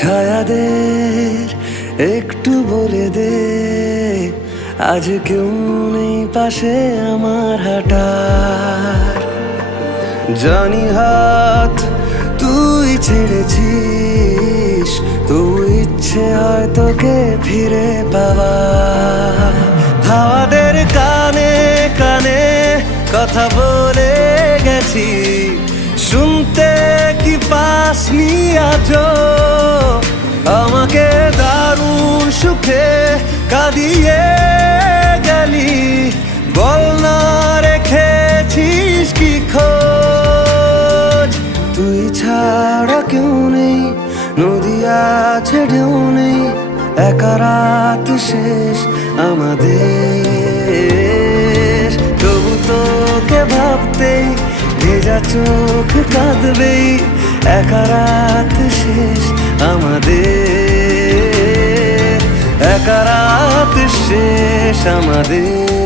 ছায়াদের একটু বলে দে, আজ কেউ নেই পাশে আমার হাঁটার। জানি হাত তুই ছেড়েছিস, তুই ইচ্ছে হয় তোকে ফিরে পাওয়া। হাওয়াদের কানে কানে কথা বলে গেছি, শুনতে কি পাসনি আজও? আমাকে দারুণ সুখে কাঁদিয়ে গেলি, বল না রেখেছিস কি খোঁজ? তুই ছাড়া কেউ নেই, নদী আছে ঢেউ নেই, একা রাত শেষ আমাদের। তবু তোকে ভাবতেই ভেজা চোখ কাঁদবেই, একা রাত শেষ আমাদের, একা রাত শেষ আমাদের।